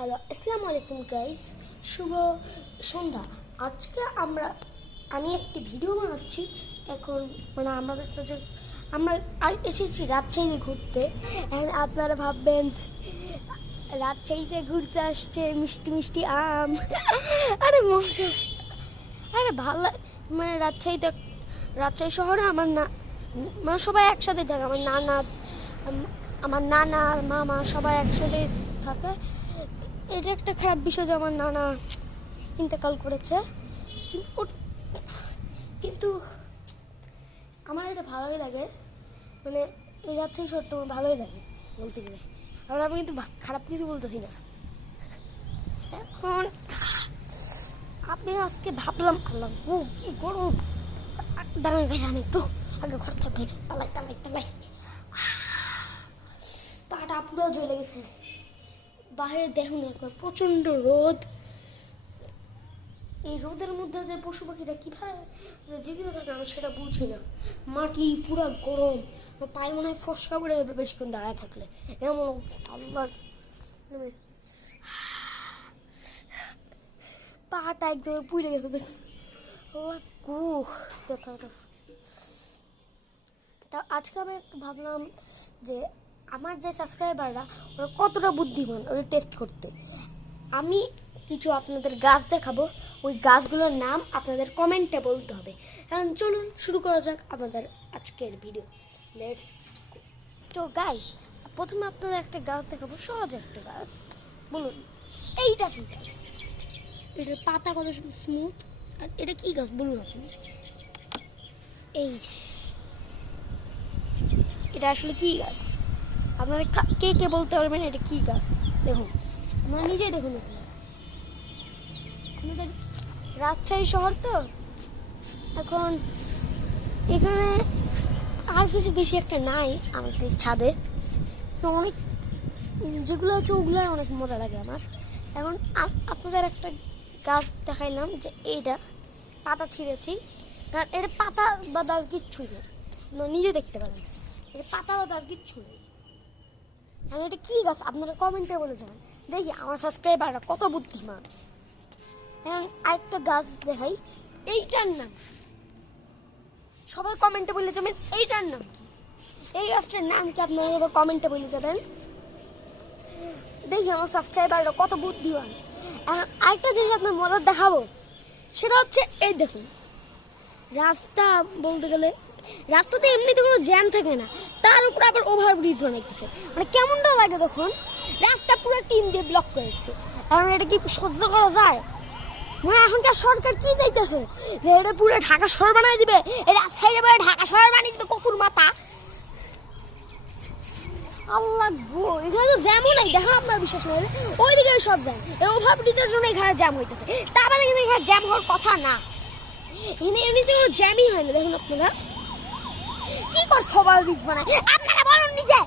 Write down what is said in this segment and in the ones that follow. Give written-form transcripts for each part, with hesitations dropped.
Hello, আসসালামু আলাইকুম guys. শুভ সন্ধ্যা। আজকে আমি একটি ভিডিও বানাচ্ছি। এখন আমরা এসেছি রাজশাহীতে ঘুরতে। আপনারা ভাববেন রাজশাহীতে ঘুরতে আসছে মিষ্টি মিষ্টি আম। আরে মজা, আরে ভালো। রাজশাহী শহরে সবাই একসাথে থাকে। আমার নানা মামা সবাই একসাথে থাকে। এটা একটা খারাপ বিষয় যে আমার নানা ইন্তেকাল করেছে, কিন্তু আমার এটা ভালোই লাগে। এই রাজশাহী শহরটা আমার ভালোই লাগে বলতে গেলে। আর আমি কিন্তু খারাপ কিছু বলতেছি না। এখন আমি আজকে ভাবলাম কি গরম। দাঁড়ান গাইস, আমি একটু আগে ঘর থেকে তালাই পাটা পুরো জ্বলে গেছে। বাইরে দেখুন একবার প্রচণ্ড রোদ। এই রোদের মধ্যে যে পশু পাখিটা কীভাবে জীবিত থাকে আমি সেটা বুঝি না। মাটি পুরো গরম, পায়ে মনে হয় ফসকা পড়ে যাবে বেশিক্ষণ দাঁড়ায় থাকলে। এমন আল্লাহ, পাটা একদম পুড়ে গেছে। দেখুন তা আজকে আমি একটু ভাবলাম যে আমার যে সাবস্ক্রাইবাররা ওরা কতটা বুদ্ধিমান ওরা টেস্ট করতে। আমি কিছু আপনাদের গাছ দেখাবো, ওই গাছগুলোর নাম আপনাদের কমেন্টে বলতে হবে। এখন চলুন শুরু করা যাক আমাদের আজকের ভিডিও। লেটস তো গাইস, প্রথমে আপনাদের একটা গাছ দেখাবো, সহজ একটা গাছ। বলুন এইটা কি গাছ? এটার পাতা কত স্মুথ। আর এটা কি গাছ বলুন আপনি? এই যে এটা আসলে কি গাছ? আপনারা কে বলতে পারবেন এটা কি গাছ? দেখুন, আপনারা নিজেই দেখুন। আমাদের রাজশাহী শহর তো, এখন এখানে আর কিছু বেশি একটা নাই আমাদের ছাদে। তো অনেক যেগুলো আছে ওগুলোই অনেক মজা লাগে আমার। এখন আপনাদের একটা গাছ দেখাইলাম যে এইটা পাতা ছিঁড়েছি, কারণ এটা পাতা বাদার কিচ্ছু নেই, নিজে দেখতে পারেন। এটা পাতা বাদার কিচ্ছু নেই। আর এটা কী গাছ আপনারা কমেন্টে বলে যাবেন, দেখি আমার সাবস্ক্রাইবাররা কত বুদ্ধিমান। হ্যাঁ, আরেকটা গাছ দেখাই, এইটার নাম সবাই কমেন্টে বলে যাবেন। এইটার নাম কি? এই গাছটার নাম কি আপনারা কমেন্টে বলে যাবেন। দেখি আমার সাবস্ক্রাইবাররা কত বুদ্ধিমান। এখন আরেকটা জিনিস আপনার মজার দেখাবো, সেটা হচ্ছে এই দেখুন, রাস্তা বলতে গেলে রাস্তাতে এমনিতে কোনো জ্যাম থাকে না, তার উপরে আবার ওভারব্রিজ বানাইতেছে। কেমনটা লাগে তখন? রাস্তা পুরো টিন দিয়ে ব্লক করেছে। এখন এটা কি সহ্য করা যায়? এখনকার সরকার কি চাইতেছে যে এটা পুরো ঢাকা শহর বানাই দিবে, এটা সাইডে পুরো ঢাকা শহর বানিয়ে দিবে। কফুর মাথা আল্লাহ গো, এখানে তো জ্যামও নাই। দেখেন আপনার বিশ্বাস করে ওইদিকে সব জ্যাম, এই ওভারব্রিজের জন্য এখানে জ্যাম হইতেছে। তারপরে কিন্তু এখানে জ্যাম হওয়ার কথা না, এখানে এমনিতে কোনো জ্যামই হয় না। দেখুন আপনারা কি করছে ওভারব্রিজ বানায়, আপনারা বলুন নিজে।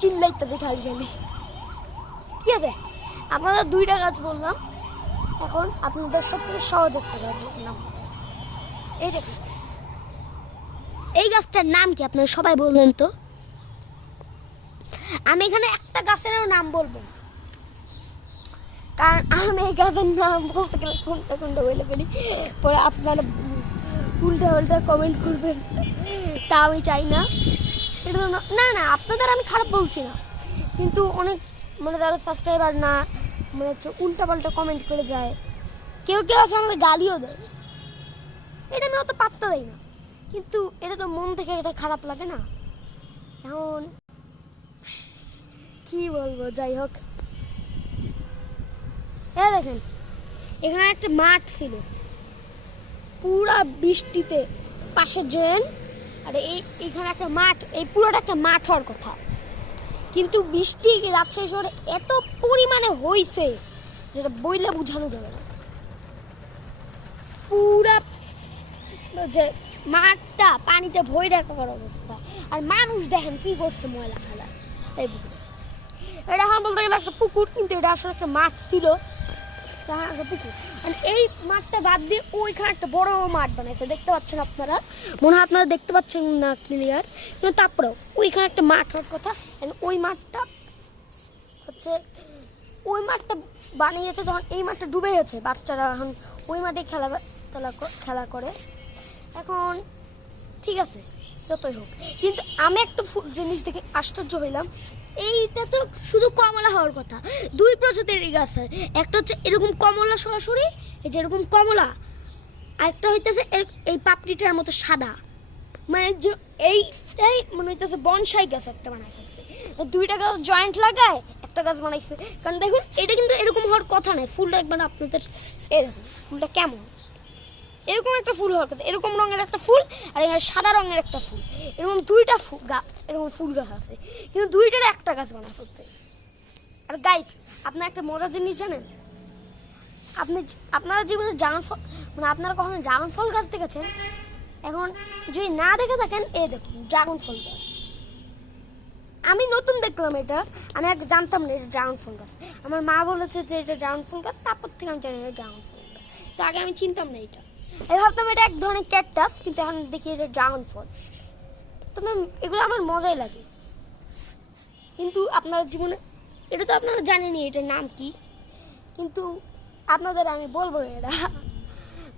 চিল্লাই তো দেখাই গেলে ঠিক আছে। আপনারা দুইটা গাছ বললাম, এখন আপনাদের সবথেকে সহজ একটা গাছ বললাম। এই দেখুন, এই গাছটার নাম কি আপনারা সবাই বলবেন তো? আমি এখানে একটা গাছেরও নাম বলবো, কারণ আমি এই গাছের নাম বলতে গেলে কোনটা বলে ফেলি, পরে আপনারা উল্টা কমেন্ট করবেন, তা আমি চাই না। এটা তো না আপনাদের আমি খারাপ বলছি না, কিন্তু অনেক যারা সাবস্ক্রাইবার না হচ্ছে উল্টাপাল্টা কমেন্ট করে যায়, কেউ আছে আমাদের গালিও দেয়। এটা আমি অত পাত্তা দেই না, কিন্তু এটা তো মন থেকে এটা খারাপ লাগে না। এখন কি বলবো, যাই হোক। দেখেন এখানে একটা মাঠ ছিল, পুরা বৃষ্টিতে পাশের জয়েন, আর এইখানে একটা মাঠ, এই পুরোটা একটা মাঠ হওয়ার কথা, কিন্তু বৃষ্টি রাজশাহী শহরে এত পরিমাণে হয়েছে যেটা বইলে বোঝানো যাবে না। পুরা যে মাঠটা পানিতে ভরে রাখার অবস্থা, আর মানুষ দেখেন কি করছে ময়লা ফেলা। এটা এখন বলতে গেলে একটা পুকুর, কিন্তু এটা আসলে একটা মাঠ ছিল। পুকুর, এই মাঠটা বাদ দিয়ে ওইখানে একটা বড় মাঠ বানাইছে, দেখতে পাচ্ছেন আপনারা? মনে হয় আপনারা দেখতে পাচ্ছেন না ক্লিয়ার, কিন্তু তারপরেও ওইখানে একটা মাঠ হওয়ার কথা। ওই মাঠটা হচ্ছে ওই মাঠটা বানিয়েছে যখন এই মাঠটা ডুবে গেছে, বাচ্চারা এখন ওই মাঠে খেলা করে। এখন ঠিক আছে, যতই হোক, কিন্তু আমি একটা জিনিস দেখে আশ্চর্য হইলাম। এইটা তো শুধু কমলা হওয়ার কথা, দুই প্রজাতির গাছ হয়। একটা হচ্ছে এরকম কমলা সরাসরি, এই যে এরকম কমলা, আরেকটা হইতেছে এই পাপড়িটার মতো সাদা, মানে যে এইটাই মনে হইতেছে বনসাই গাছ একটা বানাই ফেলছে। দুইটা গাছ জয়েন্ট লাগায় একটা গাছ বানাইছে। কারণ দেখুন এটা কিন্তু এরকম হওয়ার কথা নয়। ফুলটা একবার আপনাদের এই দেখুন ফুলটা কেমন, এরকম একটা ফুল হওয়ার কথা, এরকম রঙের একটা ফুল আর এখানে সাদা রঙের একটা ফুল, এরকম দুইটা এরকম ফুল গাছ আছে, কিন্তু দুইটার একটা গাছ বানা ফেলছে। আর গাইস, আপনার একটা মজার জিনিস জানেন? আপনারা জীবনে ড্রাগন ফল, মানে আপনারা কখনো ড্রাগন ফল গাছ দেখেছেন? এখন যদি না দেখে থাকেন, এই দেখুন ড্রাগন ফল গাছ। আমি নতুন দেখলাম এটা, আমি আগে জানতাম না এটা ড্রাগন ফল গাছ। আমার মা বলেছে যে এটা ড্রাগন ফল গাছ, তারপর থেকে আমি জানি এটা ড্রাগন ফল গাছ। তো আগে আমি চিনতাম না এটা, আমি ভাবতাম এটা এক ধরনের ক্যাকটাস, কিন্তু এখন দেখি এটা ড্রাগন ফল। তবে এগুলো আমার মজাই লাগে। কিন্তু আপনার জীবনে এটা তো আপনারা জানেনই এটার নাম কি, কিন্তু আপনাদের আমি বলবো এটা,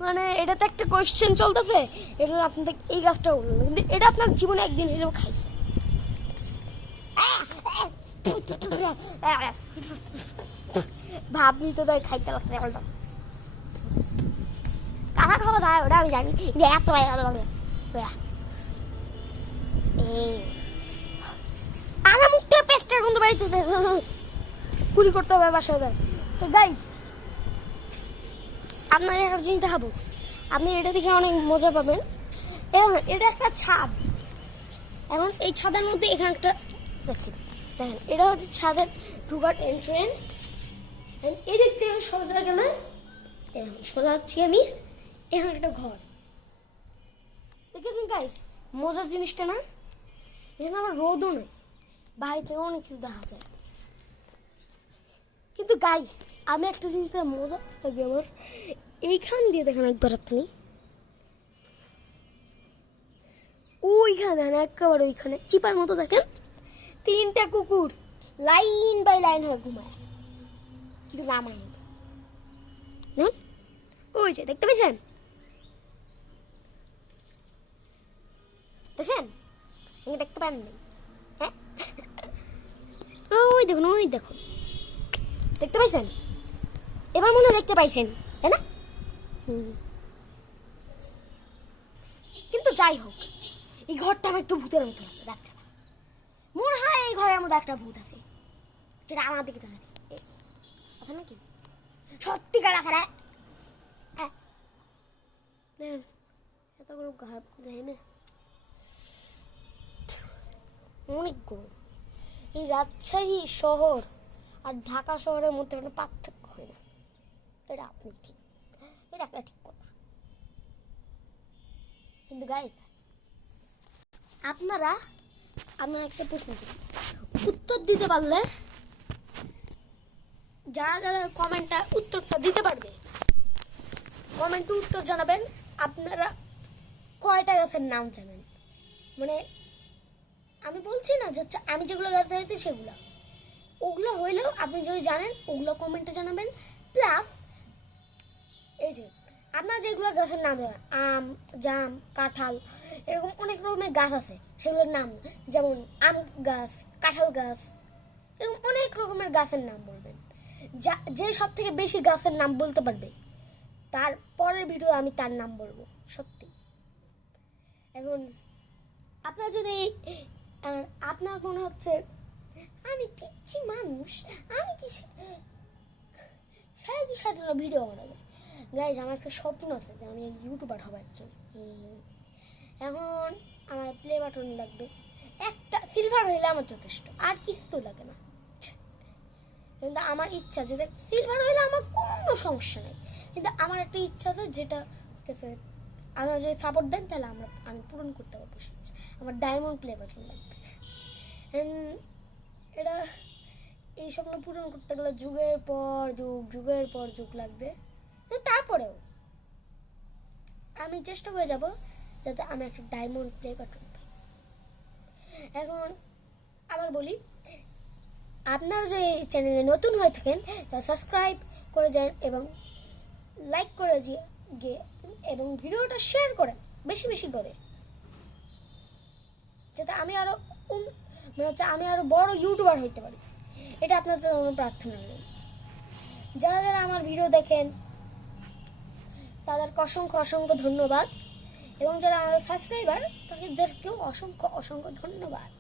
মানে এটা তো একটা কোয়েশ্চেন চলতেছে। এটা আপনাদের এই গাছটা বললো, কিন্তু এটা আপনার জীবনে একদিন হলেও খাইছে। ভাবনি তো তাই খাইতে লাগতে কাঁচা খাওয়া দায়, ওটা আমি জানি। আমার মুখটা পেস্টের গন্ধ বাড়িতেছে, কুলি করতে হবে বাসায়। তো গাইস, আপনার একটা জিনিস দেখাবো, আপনি এটা দেখে অনেক মজা পাবেন। এটা একটা ছাদ। এখন এই ছাদের মধ্যে এখানে একটা দেখেন, এটা হচ্ছে ছাদের ঢুকার এন্ট্রেন্স। এদিক থেকে সোজা গেলে সোজা যাচ্ছি আমি, এখানে একটা ঘর দেখেছেন গাইস, মজার জিনিসটা না? এখানে আবার রোদও নেই, বাইরে থেকে অনেক কিছু দেখা যায়। কিন্তু গাইস, আমি একটা জিনিস মজা লাগে আমার, এইখান দিয়ে দেখেন একবার আপনি, ওইখানে দেখেন একেবারে ওইখানে চিপার মতো দেখেন, তিনটা কুকুর লাইন বাই লাইন হয়ে ঘুমায়, কিন্তু আমার মতো। ওই যে দেখতে পেয়েছেন, দেখেন দেখতে পাননি? হ্যাঁ, ওই দেখুন, ওই দেখুন, দেখতে পাইছেন? এবার মনে দেখতে পাইছেন, তাই না? কিন্তু যাই হোক, এই ঘরটা আমার একটু ভূতের মতো লাগে রাত্রে। মনে হয় এই ঘরের মধ্যে একটা ভূত আছে, যেটা আমার দিকে থাকে। আছে নাকি? সত্যিকার আছে রে। এতগুলো ঘামে, অনেক গরম। এই রাজশাহী শহর আর ঢাকা শহরের মধ্যে কোনো পার্থক্য হয় না, এটা আপনি ঠিক, এটা একটা ঠিক কথা। কিন্তু গাইস, আপনারা, আমি একটা প্রশ্ন করি, উত্তর দিতে পারলে, যারা যারা কমেন্টটা উত্তরটা দিতে পারবে, কমেন্টে উত্তর জানাবেন আপনারা কয়টা গাছের নাম জানেন। মানে আমি বলছি না যে আমি যেগুলো গাছ জানাইছি সেগুলো, ওগুলো হইলেও আপনি যদি জানেন ওগুলো কমেন্টে জানাবেন। প্লাস এই যে আপনার যেগুলো গাছের নাম জানেন, আম, জাম, কাঁঠাল, এরকম অনেক রকমের গাছ আছে, সেগুলোর নাম, যেমন আম গাছ, কাঁঠাল গাছ, এরকম অনেক রকমের গাছের নাম বলবেন। যে সব থেকে বেশি গাছের নাম বলতে পারবে, তার পরের ভিডিও আমি তার নাম বলবো, সত্যি। এখন আপনার যদি আপনার মনে হচ্ছে আমি পিচ্ছি মানুষ, আমি কি সারা কি সাধারণ ভিডিও বানাবে, গাইজ আমার একটা স্বপ্ন আছে যে আমি ইউটিউবার হবো একজন। এখন আমার প্লে বাটন লাগবে একটা, সিলভার হইলে আমার যথেষ্ট, আর কিছু লাগে না। কিন্তু আমার ইচ্ছা, যদি সিলভার হইলে আমার কোনো সমস্যা নেই, কিন্তু আমার একটা ইচ্ছা আছে, যেটা হতেছে আপনারা যদি সাপোর্ট দেন তাহলে আমি পূরণ করতে পারবো। আমার ডায়মন্ড প্লে বাটন লাগবে। এটা এই স্বপ্ন পূরণ করতে গেলে যুগের পর যুগ লাগবে। তারপরেও আমি চেষ্টা করে যাব যাতে আমি একটা ডায়মন্ড প্লে বাটন পাই। এখন আবার বলি, আপনারা যদি চ্যানেলে নতুন হয়ে থাকেন তাহলে সাবস্ক্রাইব করে যান এবং লাইক করে গিয়ে এবং ভিডিওটা শেয়ার করেন বেশি বেশি করে, যাতে আমি আরও আমি আরও বড় ইউটিউবার হইতে পারি। এটা আপনাদের আমার প্রার্থনা রইল। যারা যারা আমার ভিডিও দেখেন তাদেরকে অসংখ্য অসংখ্য ধন্যবাদ, এবং যারা আমার সাবস্ক্রাইবার তাদেরকেও অসংখ্য অসংখ্য ধন্যবাদ।